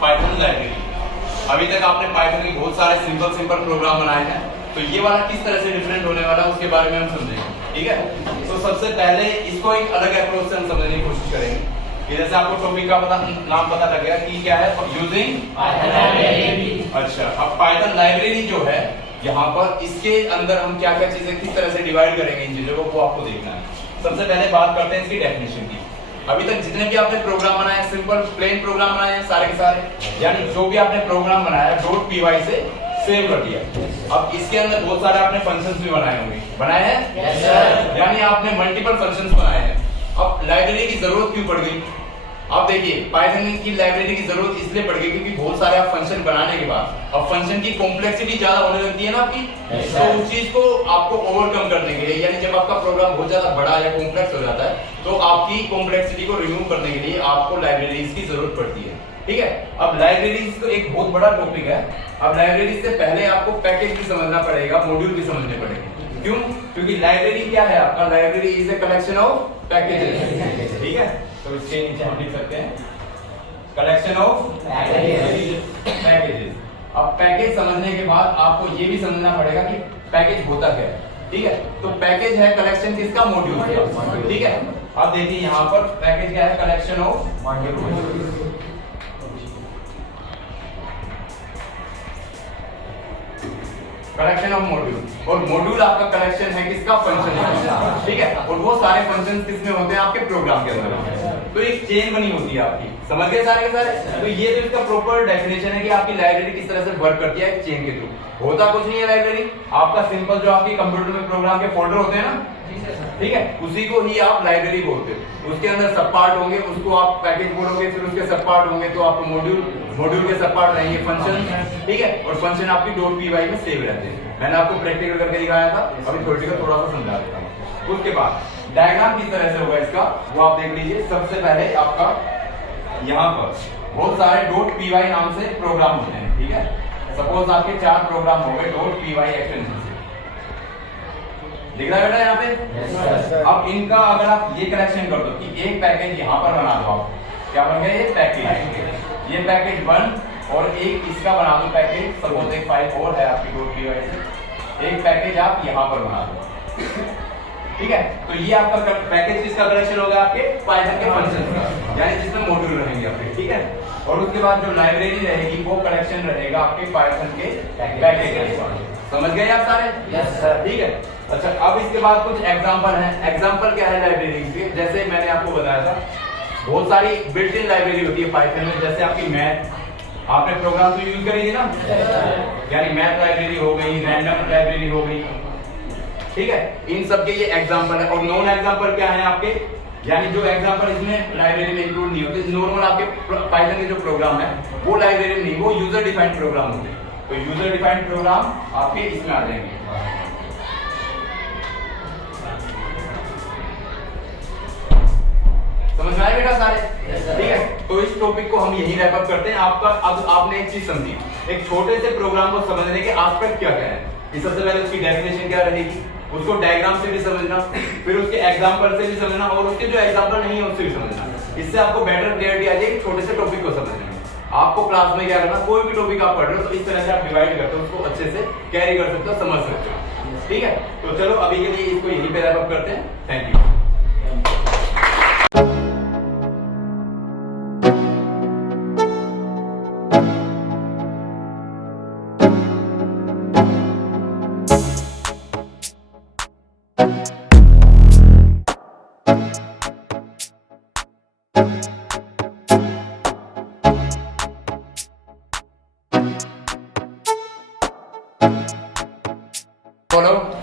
Python library. अभी तक आपने पाइथन के बहुत सारे सिंपल प्रोग्राम बनाए हैं, तो ये वाला किस तरह से डिफरेंट होने वाला है उसके बारे में हम समझेंगे। ठीक है, तो सबसे पहले इसको एक अलग अप्रोच से हम समझने की कोशिश करेंगे। जैसे आपको टॉपिक का नाम पता लग गया कि क्या है, यूजिंग पाइथन लाइब्रेरी। अच्छा, अब पाइथन लाइब्रेरी जो है यहाँ पर इसके अंदर हम क्या क्या चीजें किस तरह से डिवाइड करेंगे इन चीजों को, वो आपको देखना है। सबसे पहले बात करते हैं इसकी डेफिनेशन की। अभी तक जितने भी आपने प्रोग्राम बनाए हैं, सिंपल प्लेन प्रोग्राम बनाए हैं सारे के सारे, यानी जो भी आपने प्रोग्राम बनाया .py से सेव कर दिया। अब इसके अंदर बहुत सारे आपने फंक्शंस भी बनाए होंगे, बनाए हैं? yes, sir। यानी आपने मल्टीपल फंक्शंस बनाए हैं। अब लाइब्रेरी की जरूरत क्यों पड़ गई? आप देखिए, पाइथन की लाइब्रेरी की जरूरत इसलिए पड़ गई क्योंकि बहुत सारे आप फंक्शन बनाने के बाद अब फंक्शन की कॉम्प्लेक्सिटी ज्यादा होने लगती है ना आपकी, तो उस चीज को आपको ओवरकम करने के लिए, यानी जब आपका प्रोग्राम बहुत ज्यादा बड़ा या कॉम्प्लेक्स हो जाता है तो आपकी कॉम्प्लेक्सिटी को रिमूव करने के लिए आपको लाइब्रेरीज की जरूरत पड़ती है। ठीक है, अब लाइब्रेरीज तो एक बहुत बड़ा टॉपिक है। अब लाइब्रेरी से पहले आपको पैकेज भी समझना पड़ेगा, मॉड्यूल भी समझने पड़ेंगे। क्यों? क्योंकि लाइब्रेरी क्या है आपका, library is a collection of packages. ठीक है, तो इसके नीचे हम लिख सकते हैं कलेक्शन ऑफ पैकेजेस। अब पैकेज समझने के बाद आपको ये भी समझना पड़ेगा कि पैकेज होता क्या है। ठीक है, तो पैकेज है कलेक्शन किसका, मॉड्यूल का। ठीक है, अब देखिए यहाँ पर पैकेज क्या है, collection of module. Collection of module, और मॉड्यूल आपका कलेक्शन है किसका, फंक्शन का। ठीक है, और वो सारे फंक्शंस किसमें होते हैं, आपके प्रोग्राम के अंदर। तो एक चेन बनी होती है आपकी, समझ गए सारे के सारे? तो ये तो इसका प्रॉपर डेफिनेशन है कि आपकी लाइब्रेरी किस तरह से वर्क करती है, एक चेन के थ्रू। होता कुछ नहीं है लाइब्रेरी, आपका सिंपल जो आपकी कंप्यूटर में प्रोग्राम के फोल्डर होते हैं ना, ठीक है, उसी को ही आप लाइब्रेरी बोलते हो। उसके अंदर सब पार्ट होंगे, उसको आप पैकेज बोलोगे, फिर उसके सब पार्ट होंगे तो आपको मॉड्यूल, मॉड्यूल के सब पार्ट रहेंगे फंक्शन। ठीक है, और फंक्शन आपकी .py में सेव रहते हैं। मैंने आपको प्रैक्टिकल करके दिखाया था, अभी थ्योरेटिकल थोड़ा सा समझा देता हूँ। उसके बाद डायग्राम किस तरह से होगा इसका, वो आप देख लीजिए। सबसे पहले आपका यहाँ पर बहुत सारे .py नाम से प्रोग्राम होते हैं। ठीक है, सपोज आपके 4 प्रोग्राम हो गए .py एक्सटेंशन से, दिख रहा है बेटा यहाँ पे? yes, अब इनका अगर आप ये कलेक्शन कर दो कि एक पैकेज यहाँ पर बना दो, आप क्या बन गया, ये पैकेज, ये पैकेज 1, और एक इसका बना दो पैकेज, सपोज एक फाइल और है आपकी .py से, एक पैकेज आप यहाँ पर बना दो। ठीक है, तो ये आपका पैकेज किसका कलेक्शन होगा, आपके पाइथन के फंक्शन का, यानी जिसमें मॉड्यूल रहेंगे आपके। ठीक है, और उसके बाद जो लाइब्रेरी रहेगी वो कलेक्शन रहेगा आपके पाइथन के पैकेज। समझ गए आप सारे? yes, sir। ठीक है, अच्छा, अब इसके बाद कुछ एग्जांपल हैं। एग्जांपल क्या है लाइब्रेरी के, जैसे मैंने आपको बताया था बहुत सारी बिल्ट इन लाइब्रेरी होती है पाइथन में। जैसे आपकी मैथ, आपने प्रोग्राम तो यूज करी थी ना, यानी मैथ लाइब्रेरी हो गई, रैंडम लाइब्रेरी हो गई। ठीक है, इन सब के ये एग्जांपल है। और नॉन एग्जांपल क्या है आपके, यानी जो एग्जांपल इसमें लाइब्रेरी में इंक्लूड नहीं होते, नॉर्मल आपके पाइथन के जो प्रोग्राम है वो लाइब्रेरी में नहीं, वो यूजर डिफाइंड प्रोग्राम होते हैं। तो यूजर डिफाइंड प्रोग्राम आपके इसमें आ जाएंगे। समझ में आए बेटा सारे? ठीक है, तो इस टॉपिक को हम यही रैप अप करते हैं। आपका अब आपने एक चीज समझी, एक छोटे से प्रोग्राम को समझने के एस्पेक्ट क्या क्या है। सबसे पहले उसकी डेफिनेशन क्या रहेगी, उसको डायग्राम से भी समझना, फिर उसके एग्जांपल से भी समझना, और उसके जो एग्जांपल नहीं है उससे भी समझना। इससे आपको बेटर क्लियरिटी आ जाएगी छोटे से टॉपिक को समझने में। आपको क्लास में क्या करना, कोई भी टॉपिक आप पढ़ रहे हो तो इस तरह से आप डिवाइड करते हो, उसको अच्छे से कैरी कर सकते हो, समझ सकते हो। ठीक है, तो चलो अभी के लिए इसको यहीं पे रैप अप करते हैं। Thank you. follow